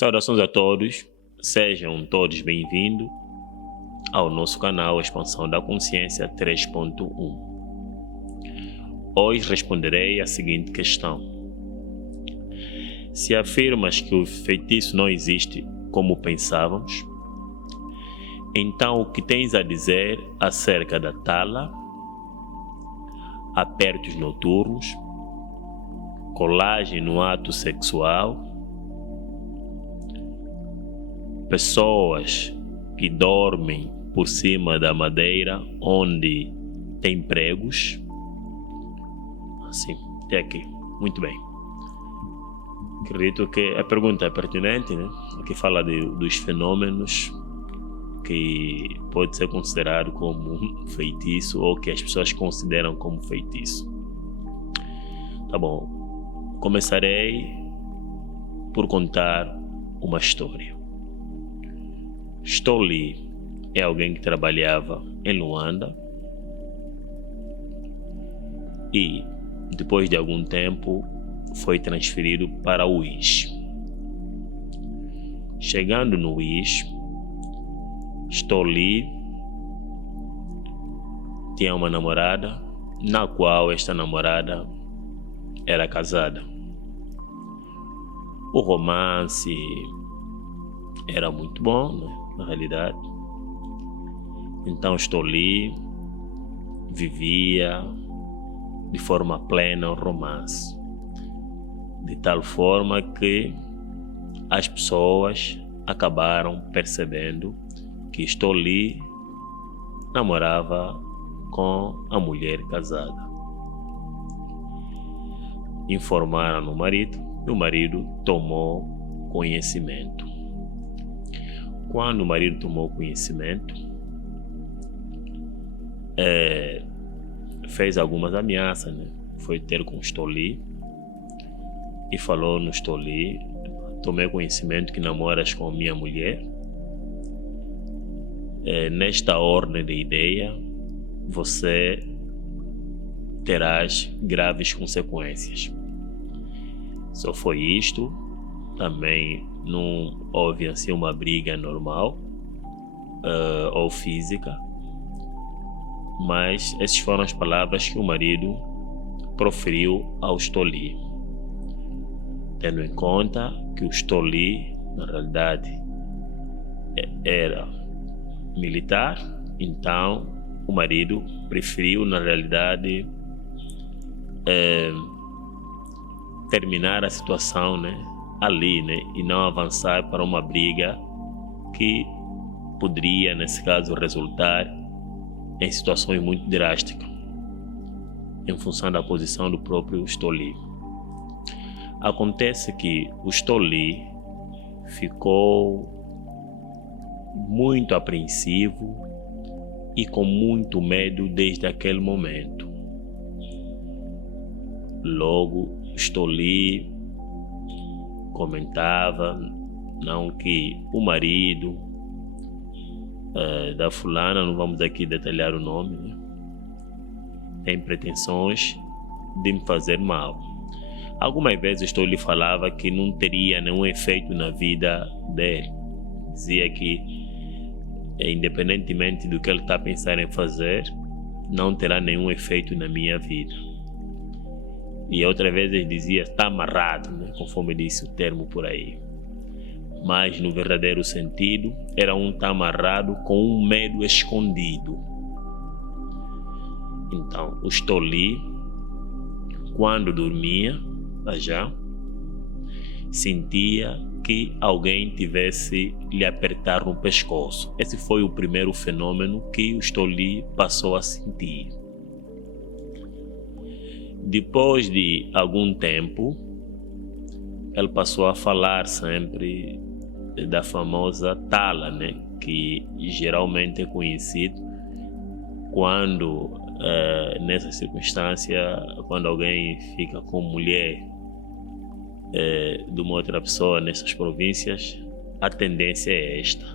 Saudações a todos, sejam todos bem-vindos ao nosso canal Expansão da Consciência 3.1. Hoje responderei a seguinte questão: se afirmas que o feitiço não existe como pensávamos, então o que tens a dizer acerca da tala, apertos noturnos, colagem no ato sexual, pessoas que dormem por cima da madeira onde tem pregos? Assim, até aqui. Muito bem. Acredito que a pergunta é pertinente, né? Aqui fala dos fenômenos que pode ser considerado como um feitiço ou que as pessoas consideram como feitiço. Tá bom. Começarei por contar uma história. Stoli é alguém que trabalhava em Luanda e depois de algum tempo foi transferido para o Uís. Chegando no Uís, Stoli tinha uma namorada, na qual esta namorada era casada. O romance era muito bom, né, na realidade. Então Stoli vivia de forma plena o romance, de tal forma que as pessoas acabaram percebendo que Stoli namorava com a mulher casada. Informaram o marido e o marido tomou conhecimento. Quando o marido tomou conhecimento, fez algumas ameaças, né? Foi ter com Stoli e falou no Stoli: tomei conhecimento que namoras com minha mulher. Nesta ordem de ideia, você terás graves consequências. Só foi isto. Também não houve assim uma briga normal ou física, mas essas foram as palavras que o marido proferiu ao Stoli, tendo em conta que o Stoli na realidade era militar. Então o marido preferiu na realidade terminar a situação, né, ali, né, e não avançar para uma briga que poderia, nesse caso, resultar em situações muito drásticas, em função da posição do próprio Stoli. Acontece que o Stoli ficou muito apreensivo e com muito medo desde aquele momento. Logo, Stoli comentava não que o marido da fulana, não vamos aqui detalhar o nome, né, tem pretensões de me fazer mal. Algumas vezes Stoli falava que não teria nenhum efeito na vida dele. Dizia que independentemente do que ele está pensando em fazer, não terá nenhum efeito na minha vida. E outra vez ele dizia: está amarrado, né, conforme disse o termo por aí. Mas no verdadeiro sentido era tá amarrado com um medo escondido. Então o Stoli, quando dormia, já sentia que alguém tivesse lhe apertar no pescoço. Esse foi o primeiro fenômeno que o Stoli passou a sentir. Depois de algum tempo, ele passou a falar sempre da famosa tala, né, que geralmente é conhecido quando, nessa circunstância, quando alguém fica com mulher de uma outra pessoa nessas províncias, a tendência é esta.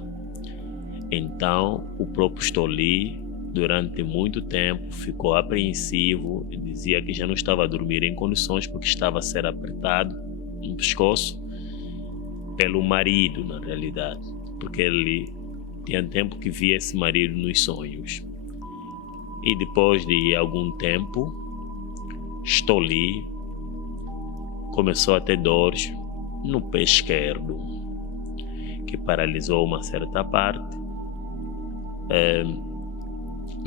Então, o próprio Stoli, durante muito tempo, ficou apreensivo e dizia que já não estava a dormir em condições porque estava a ser apertado no pescoço pelo marido, na realidade, porque ele tinha tempo que via esse marido nos sonhos. E depois de algum tempo, Stoli começou a ter dores no pé esquerdo, que paralisou uma certa parte,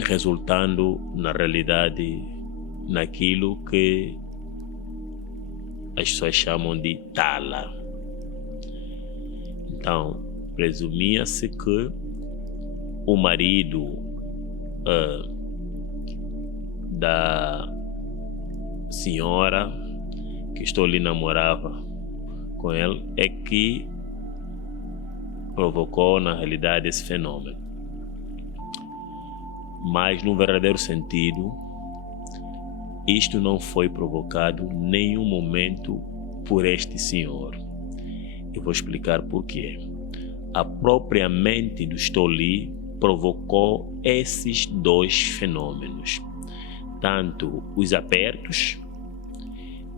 resultando, na realidade, naquilo que as pessoas chamam de tala. Então, presumia-se que o marido da senhora que Stoli namorava com ele é que provocou, na realidade, esse fenômeno. Mas, no verdadeiro sentido, isto não foi provocado em nenhum momento por este senhor. Eu vou explicar por quê. A própria mente do Stoli provocou esses dois fenômenos, tanto os apertos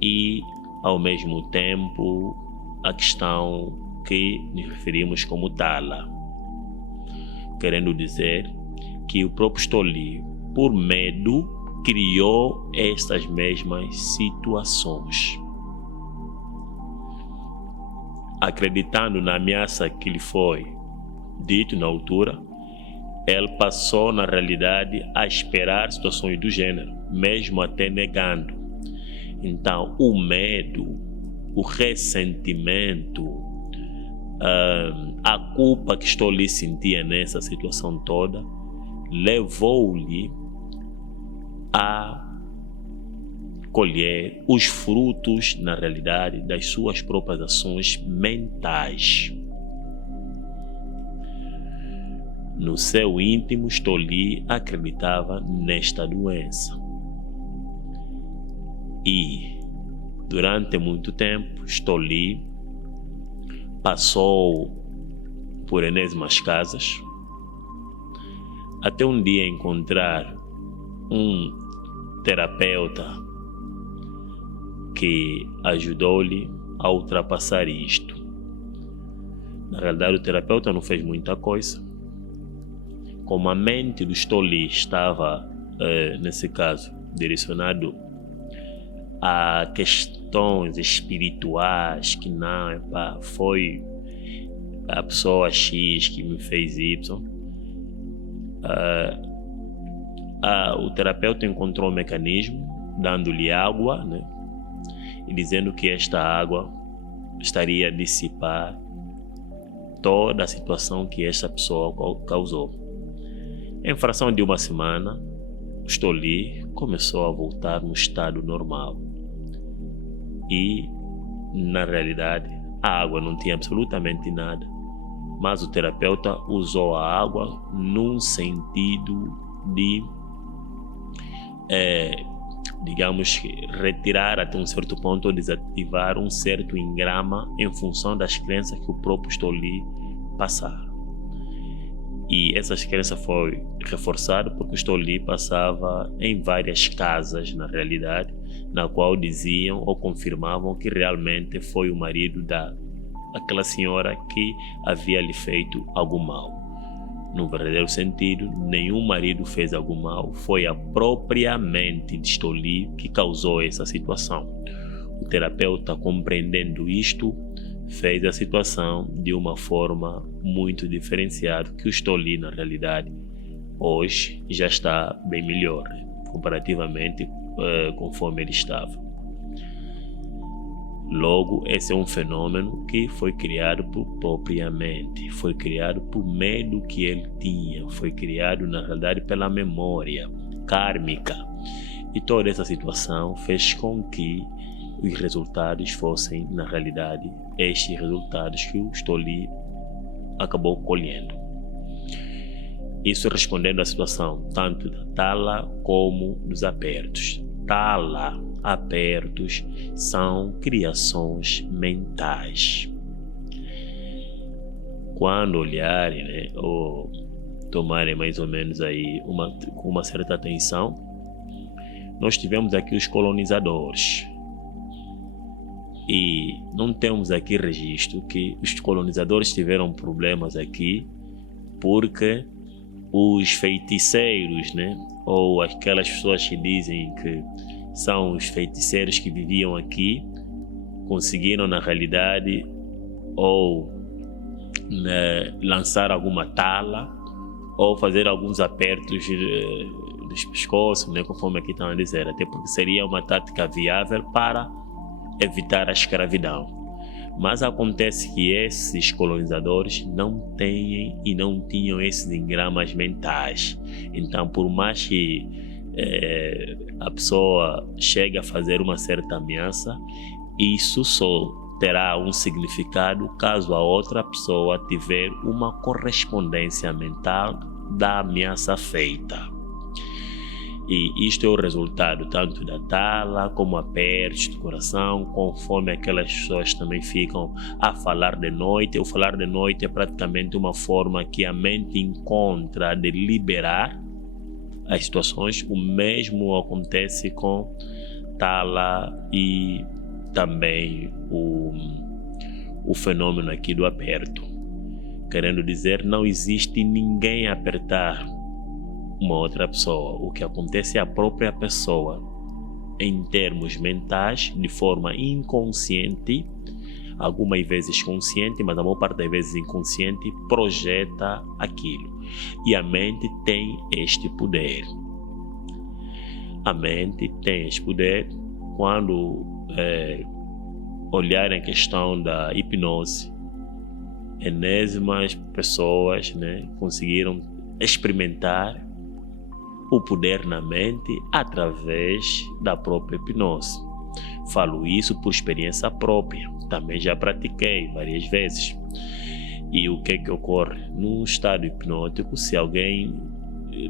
e, ao mesmo tempo, a questão que nos referimos como tala, querendo dizer que o próprio Stoli, por medo, criou estas mesmas situações. Acreditando na ameaça que lhe foi dito na altura, ele passou, na realidade, a esperar situações do gênero, mesmo até negando. Então, o medo, o ressentimento, a culpa que Stoli sentia nessa situação toda, levou-lhe a colher os frutos, na realidade, das suas próprias ações mentais. No seu íntimo, Stoli acreditava nesta doença. E, durante muito tempo, Stoli passou por enésimas casas, até um dia encontrar um terapeuta que ajudou-lhe a ultrapassar isto. Na realidade, o terapeuta não fez muita coisa. Como a mente do Stoli estava, nesse caso, direcionado a questões espirituais, que não, foi a pessoa X que me fez Y, o terapeuta encontrou um mecanismo, dando-lhe água, né, e dizendo que esta água estaria a dissipar toda a situação que esta pessoa causou. Em fração de uma semana, o Stoli começou a voltar no estado normal. E, na realidade, a água não tinha absolutamente nada, mas o terapeuta usou a água num sentido de, digamos, retirar até um certo ponto ou desativar um certo engrama em função das crenças que o próprio Stoli passava. E essas crenças foi reforçada porque o Stoli passava em várias casas, na realidade, na qual diziam ou confirmavam que realmente foi o marido daquela senhora que havia lhe feito algo mal. No verdadeiro sentido, nenhum marido fez algo mal, foi a própria mente de Stoli que causou essa situação. O terapeuta, compreendendo isto, fez a situação de uma forma muito diferenciada, que o Stoli, na realidade, hoje já está bem melhor, comparativamente conforme ele estava. Logo, esse é um fenômeno que foi criado por própria mente, foi criado por medo que ele tinha, foi criado, na realidade, pela memória kármica. E toda essa situação fez com que os resultados fossem, na realidade, estes resultados que o Stoli acabou colhendo. Isso respondendo à situação tanto da tala como dos apertos. Tala, apertos são criações mentais. Quando olharem, né, ou tomarem mais ou menos aí com uma certa atenção, nós tivemos aqui os colonizadores. E não temos aqui registro que os colonizadores tiveram problemas aqui porque os feiticeiros, né, ou aquelas pessoas que dizem que são os feiticeiros que viviam aqui, conseguiram na realidade ou lançar alguma tala ou fazer alguns apertos dos pescoços, né, conforme aqui estão a dizer, até porque seria uma tática viável para evitar a escravidão. Mas acontece que esses colonizadores não têm e não tinham esses engramas mentais. Então, por mais que a pessoa chegue a fazer uma certa ameaça, isso só terá um significado caso a outra pessoa tiver uma correspondência mental da ameaça feita. E isto é o resultado tanto da tala como apertos do coração, conforme aquelas pessoas também ficam a falar de noite. O falar de noite é praticamente uma forma que a mente encontra de liberar as situações. O mesmo acontece com tala e também o fenômeno aqui do aperto. Querendo dizer, não existe ninguém a apertar uma outra pessoa. O que acontece é a própria pessoa, em termos mentais, de forma inconsciente, algumas vezes consciente, mas a maior parte das vezes inconsciente, projeta aquilo. E a mente tem este poder. A mente tem este poder. Quando olhar em questão da hipnose, enésimas pessoas, né, conseguiram experimentar o poder na mente através da própria hipnose. Falo isso por experiência própria, também já pratiquei várias vezes. E o que é que ocorre? Num estado hipnótico, se alguém,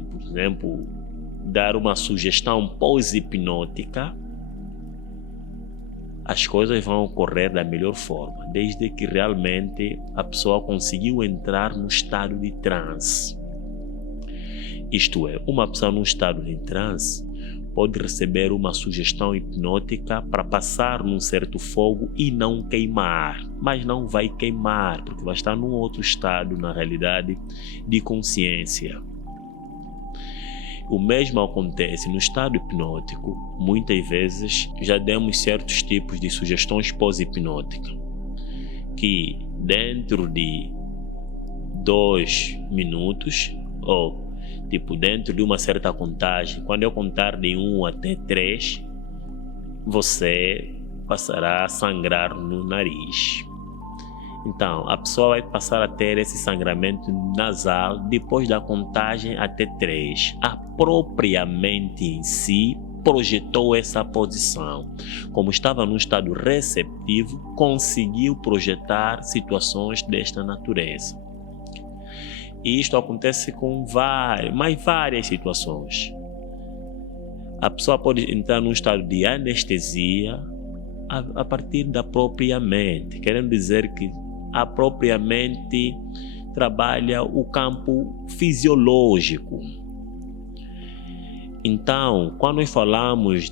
por exemplo, dar uma sugestão pós-hipnótica, as coisas vão ocorrer da melhor forma, desde que realmente a pessoa conseguiu entrar no estado de transe. Isto é, uma pessoa num estado de transe pode receber uma sugestão hipnótica para passar num certo fogo e não queimar, mas não vai queimar, porque vai estar num outro estado, na realidade, de consciência. O mesmo acontece no estado hipnótico. Muitas vezes já demos certos tipos de sugestões pós-hipnóticas, que dentro de 2 minutos, ou dentro de uma certa contagem, quando eu contar de 1 até 3, você passará a sangrar no nariz. Então, a pessoa vai passar a ter esse sangramento nasal depois da contagem até 3. A própria mente em si projetou essa posição. Como estava num estado receptivo, conseguiu projetar situações desta natureza. E isto acontece com várias situações. A pessoa pode entrar num estado de anestesia a partir da própria mente, querendo dizer que a própria mente trabalha o campo fisiológico. Então, quando nós falamos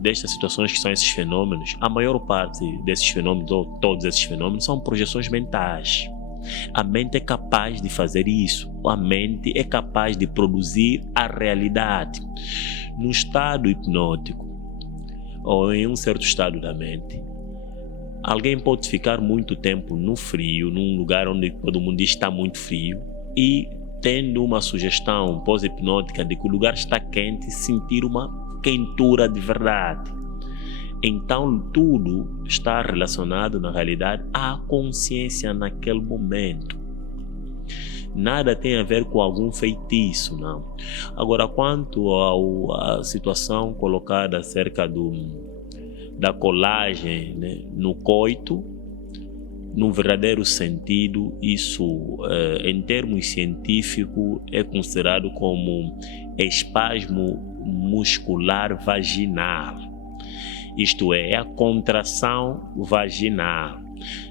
destas situações que são esses fenômenos, a maior parte desses fenômenos, ou todos esses fenômenos, são projeções mentais. A mente é capaz de fazer isso. A mente é capaz de produzir a realidade. No estado hipnótico, ou em um certo estado da mente, alguém pode ficar muito tempo no frio, num lugar onde todo mundo está muito frio, e tendo uma sugestão pós-hipnótica de que o lugar está quente, sentir uma quentura de verdade. Então tudo está relacionado na realidade à consciência naquele momento. Nada tem a ver com algum feitiço, não. Agora, quanto à situação colocada acerca da colagem, né, no coito, no verdadeiro sentido, isso em termos científicos é considerado como espasmo muscular vaginal. Isto é a contração vaginal.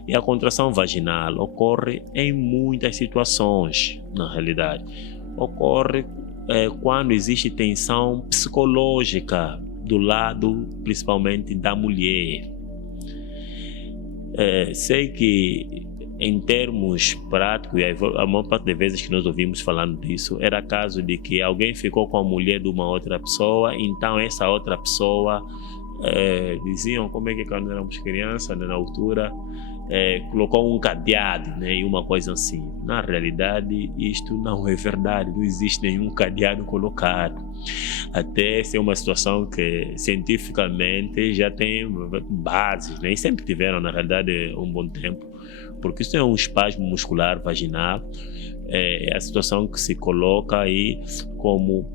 E a contração vaginal ocorre em muitas situações, na realidade. Ocorre quando existe tensão psicológica do lado, principalmente da mulher. Sei que em termos práticos, e a maior parte das vezes que nós ouvimos falando disso, era caso de que alguém ficou com a mulher de uma outra pessoa, então essa outra pessoa, diziam, como é que quando éramos crianças, né, na altura, colocou um cadeado, né, e uma coisa assim. Na realidade, isto não é verdade, não existe nenhum cadeado colocado. Até essa é uma situação que cientificamente já tem bases, né, e sempre tiveram, na realidade, um bom tempo, porque isso é um espasmo muscular vaginal, é a situação que se coloca aí como,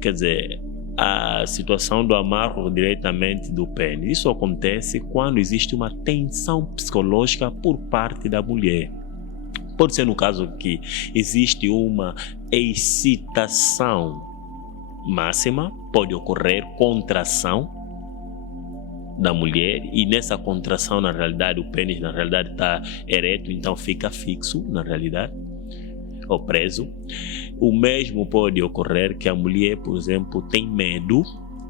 quer dizer, a situação do amarro diretamente do pênis. Isso acontece quando existe uma tensão psicológica por parte da mulher. Pode ser no caso que existe uma excitação máxima, pode ocorrer contração da mulher, e nessa contração, na realidade, o pênis na realidade está ereto, então fica fixo na realidade, ou preso. O mesmo pode ocorrer que a mulher, por exemplo, tem medo.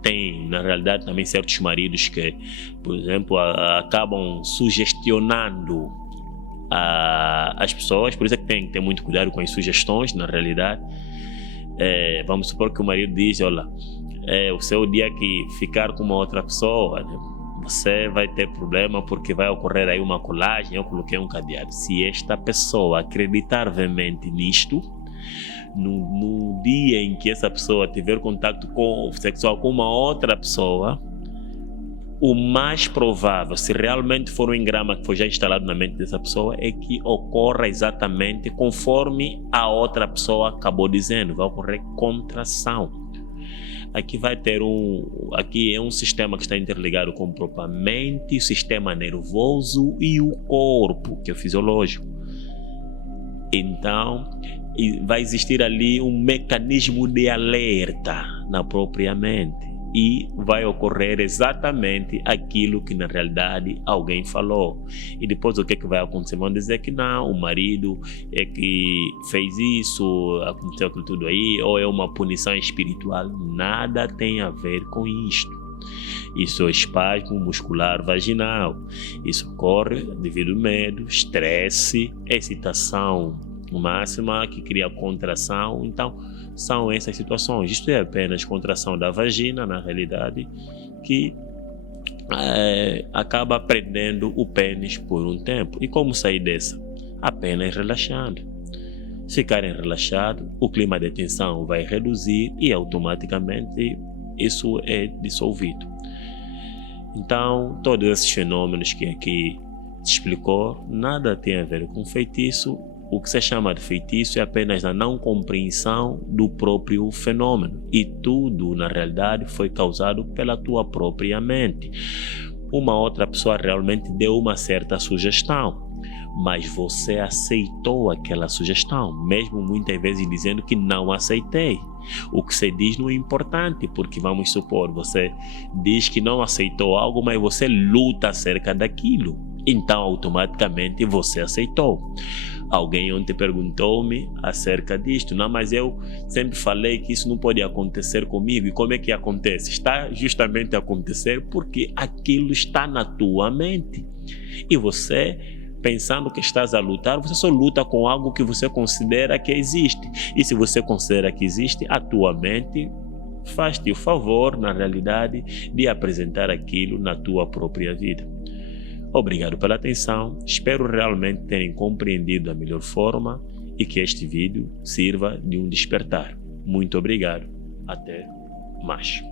Tem, na realidade, também certos maridos que, por exemplo, acabam sugestionando as pessoas. Por isso é que tem que ter muito cuidado com as sugestões, na realidade. Vamos supor que o marido diz, olha, o seu dia que ficar com uma outra pessoa, né, você vai ter problema porque vai ocorrer aí uma colagem, eu coloquei um cadeado. Se esta pessoa acreditar veemente nisto, no dia em que essa pessoa tiver contato sexual com uma outra pessoa, o mais provável, se realmente for um engrama que foi já instalado na mente dessa pessoa, é que ocorra exatamente conforme a outra pessoa acabou dizendo, vai ocorrer contração. Aqui vai ter aqui é um sistema que está interligado com a própria mente, o sistema nervoso e o corpo, que é fisiológico. Então, vai existir ali um mecanismo de alerta na própria mente e vai ocorrer exatamente aquilo que na realidade alguém falou. E depois o que é que vai acontecer? Vão dizer que não, o marido é que fez isso, aconteceu aquilo tudo aí, ou é uma punição espiritual. Nada tem a ver com isto. Isso é espasmo muscular vaginal. Isso ocorre devido ao medo, estresse, excitação máxima que cria contração. Então, são essas situações. Isto é apenas contração da vagina, na realidade, que acaba prendendo o pênis por um tempo. E como sair dessa? Apenas relaxando. Se ficarem relaxados, o clima de tensão vai reduzir e automaticamente isso é dissolvido. Então, todos esses fenômenos que aqui se explicou, nada tem a ver com feitiço. O que se chama de feitiço é apenas a não compreensão do próprio fenômeno. E tudo, na realidade, foi causado pela tua própria mente. Uma outra pessoa realmente deu uma certa sugestão, mas você aceitou aquela sugestão, mesmo muitas vezes dizendo que não aceitei. O que você diz não é importante, porque vamos supor, você diz que não aceitou algo, mas você luta acerca daquilo. Então, automaticamente, você aceitou. Alguém ontem perguntou-me acerca disto, não, mas eu sempre falei que isso não pode acontecer comigo. E como é que acontece? Está justamente a acontecer porque aquilo está na tua mente. E você, pensando que estás a lutar, você só luta com algo que você considera que existe. E se você considera que existe, a tua mente faz-te o favor, na realidade, de apresentar aquilo na tua própria vida. Obrigado pela atenção, espero realmente terem compreendido da melhor forma e que este vídeo sirva de um despertar. Muito obrigado, até mais.